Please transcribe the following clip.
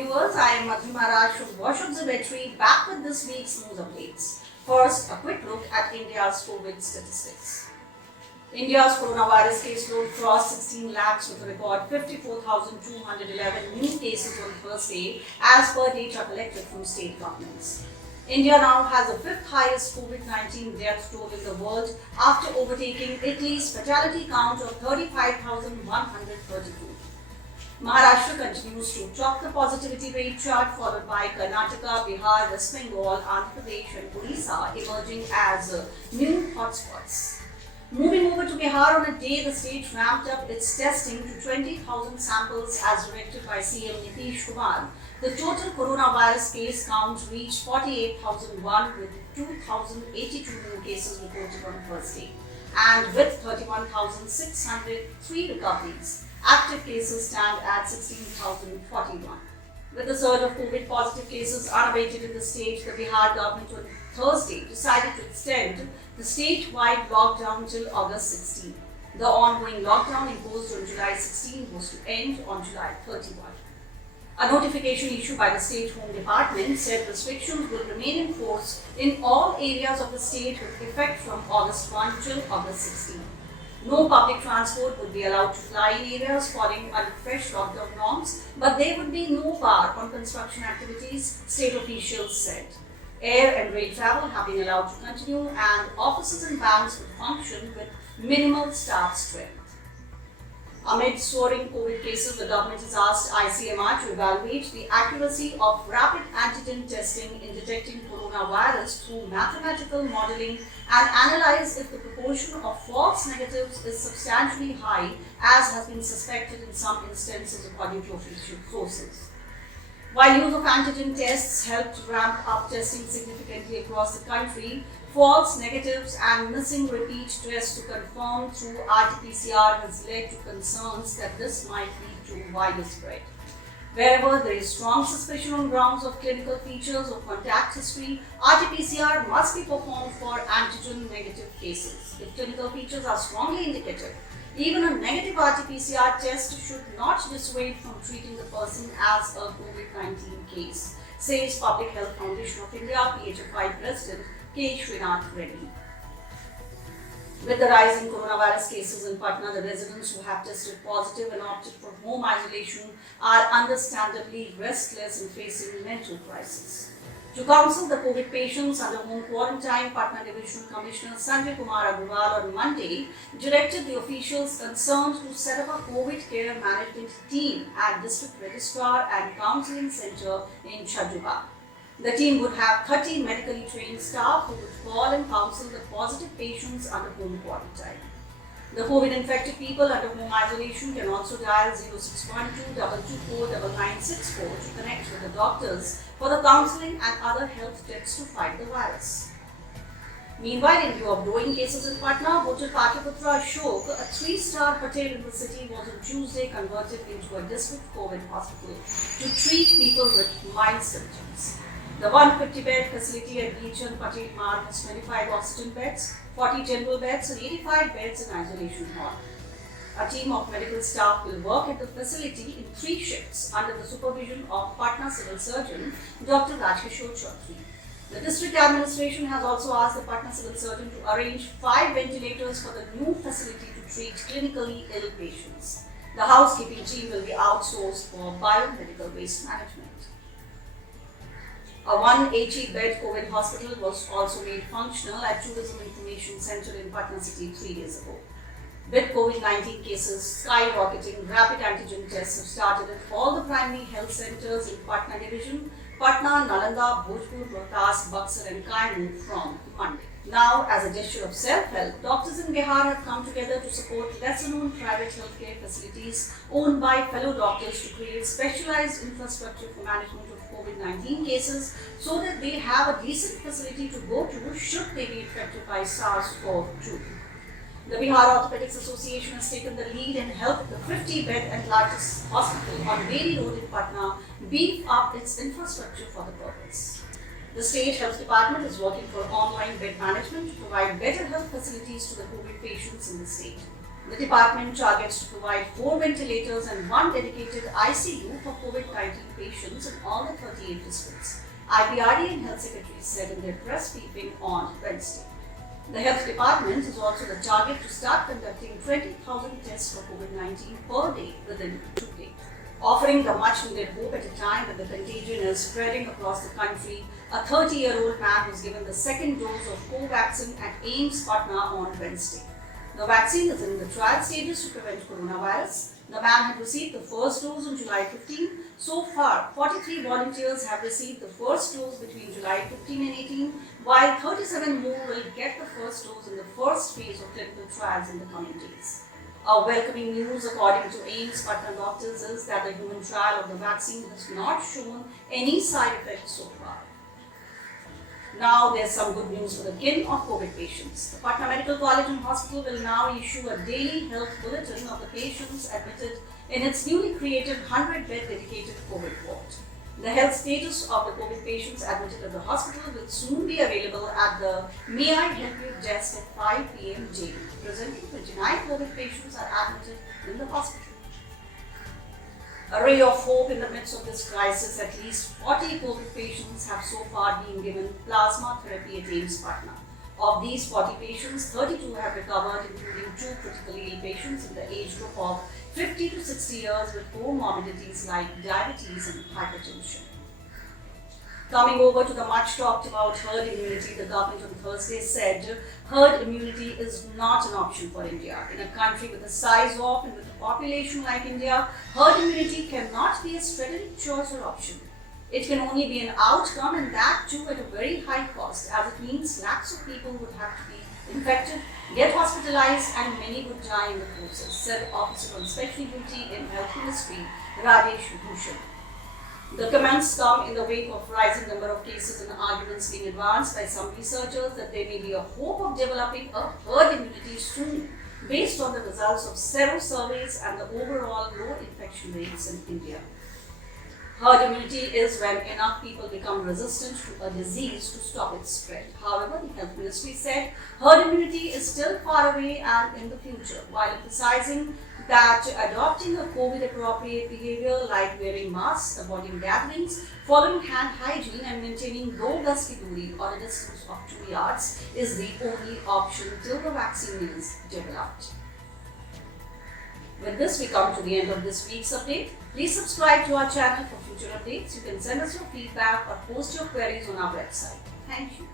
viewers, I am Madhima Raj from Wash Observatory, back with this week's news updates. First, a quick look at India's COVID statistics. India's coronavirus caseload crossed 16 lakhs with a record 54,211 new cases on Thursday, as per data collected from state governments. India now has the fifth highest COVID-19 death toll in the world after overtaking Italy's fatality count of 35,132. Maharashtra continues to top the positivity rate chart, followed by Karnataka, Bihar, West Bengal, Andhra Pradesh and Odisha emerging as new hotspots. Moving over to Bihar, on a day the state ramped up its testing to 20,000 samples as directed by CM Nitish Kumar. The total coronavirus case count reached 48,001 with 2,082 new cases reported on Thursday. And with 31,603 recoveries, active cases stand at 16,041. With the surge of COVID positive cases unabated in the state, the Bihar government on Thursday decided to extend the statewide lockdown till August 16. The ongoing lockdown imposed on July 16 was to end on July 31. A notification issued by the State Home Department said restrictions will remain in force in all areas of the state with effect from August 1 till August 16. No public transport would be allowed to fly in areas falling under fresh lockdown norms, but there would be no bar on construction activities, state officials said. Air and rail travel have been allowed to continue, and offices and banks would function with minimal staff strength. Amid soaring COVID cases, the government has asked ICMR to evaluate the accuracy of rapid antigen testing in detecting coronavirus through mathematical modeling and analyze if the proportion of false negatives is substantially high, as has been suspected in some instances according to official sources. While use of antigen tests helped ramp up testing significantly across the country, false negatives and missing repeat tests to confirm through RT-PCR has led to concerns that this might lead to wider spread. Wherever there is strong suspicion on grounds of clinical features or contact history, RT-PCR must be performed for antigen negative cases. If clinical features are strongly indicative, even a negative RT-PCR test should not dissuade from treating the person as a COVID-19 case, says Public Health Foundation of India PHFI President K. Srinath Reddy. With the rise in coronavirus cases in Patna, the residents who have tested positive and opted for home isolation are understandably restless and facing mental crisis. To counsel the COVID patients under home quarantine, Patna Divisional Commissioner Sanjay Kumar Agrawal on Monday directed the officials concerned to set up a COVID care management team at District Registrar and Counselling Centre in Chhajuba. The team would have 30 medically trained staff who would call and counsel the positive patients under home quarantine. The COVID-infected people under home isolation can also dial 0612-224-9964 to connect with the doctors for the counselling and other health tips to fight the virus. Meanwhile, in view of growing cases in Patna, Hotel Patliputra Ashok, a 3-star hotel in the city, was on Tuesday converted into a district COVID hospital to treat people with mild symptoms. The 150-bed facility at Beechand Patel Marg has 25 oxygen beds, 40 general beds and 85 beds in isolation hall. A team of medical staff will work at the facility in 3 shifts under the supervision of Patna Civil Surgeon Dr. Rajkishore Chaudhary. The district administration has also asked the Patna Civil Surgeon to arrange 5 ventilators for the new facility to treat clinically ill patients. The housekeeping team will be outsourced for biomedical waste management. A 180-bed COVID hospital was also made functional at Tourism Information Centre in Patna City 3 days ago. With COVID-19 cases skyrocketing, rapid antigen tests have started at all the primary health centres in Patna Division, Patna, Nalanda, Bhojpur, Rohtas, Buxar and Kaimur from Monday. Now, as a gesture of self-help, doctors in Bihar have come together to support lesser-known private healthcare facilities owned by fellow doctors to create specialized infrastructure for management of COVID-19 cases so that they have a decent facility to go to should they be infected by SARS-CoV-2. The Bihar Orthopedics Association has taken the lead and helped the 50-bed and largest hospital on Beri Road in Patna beef up its infrastructure for the purpose. The State Health Department is working for online bed management to provide better health facilities to the COVID patients in the state. The department targets to provide 4 ventilators and 1 dedicated ICU for COVID-19 patients in all the 38 districts, IPRD and Health Secretary said in their press briefing on Wednesday. The Health Department is also the target to start conducting 20,000 tests for COVID-19 per day within 2 days. Offering the much-needed hope at a time that the contagion is spreading across the country, a 30-year-old man was given the second dose of Covaxin at AIIMS Patna on Wednesday. The vaccine is in the trial stages to prevent coronavirus. The man had received the first dose on July 15. So far, 43 volunteers have received the first dose between July 15 and 18, while 37 more will get the first dose in the first phase of clinical trials in the coming days. A welcoming news, according to AIIMS Patna doctors, is that the human trial of the vaccine has not shown any side effects so far. Now there's some good news for the kin of COVID patients. The Patna Medical College and Hospital will now issue a daily health bulletin of the patients admitted in its newly created 100-bed dedicated COVID ward. The health status of the COVID patients admitted at the hospital will soon be available at the May I Help You desk at 5 p.m. daily. Presently, 29 COVID patients are admitted in the hospital. A ray of hope in the midst of this crisis, at least 40 COVID patients have so far been given plasma therapy at AIIMS Patna. Of these 40 patients, 32 have recovered, including 2 critically ill patients in the age group of 50 to 60 years with comorbidities like diabetes and hypertension. Coming over to the much talked about herd immunity, the government on Thursday said herd immunity is not an option for India. In a country with the size of and with a population like India, herd immunity cannot be a strategic choice or option. It can only be an outcome, and that too at a very high cost, as it means lakhs of people would have to be infected, get hospitalized, and many would die in the process, said Officer on Special Duty in Health Ministry, Rajesh Bhushan. The comments come in the wake of rising number of cases and arguments being advanced by some researchers that there may be a hope of developing a herd immunity soon, based on the results of several surveys and the overall low infection rates in India. Herd immunity is when enough people become resistant to a disease to stop its spread. However, the Health Ministry said herd immunity is still far away and in the future, while emphasizing that adopting a COVID-appropriate behavior like wearing masks, avoiding gatherings, following hand hygiene and maintaining low gusty duri or a distance of 2 yards is the only option till the vaccine is developed. With this, we come to the end of this week's update. Please subscribe to our channel for future updates. You can send us your feedback or post your queries on our website. Thank you.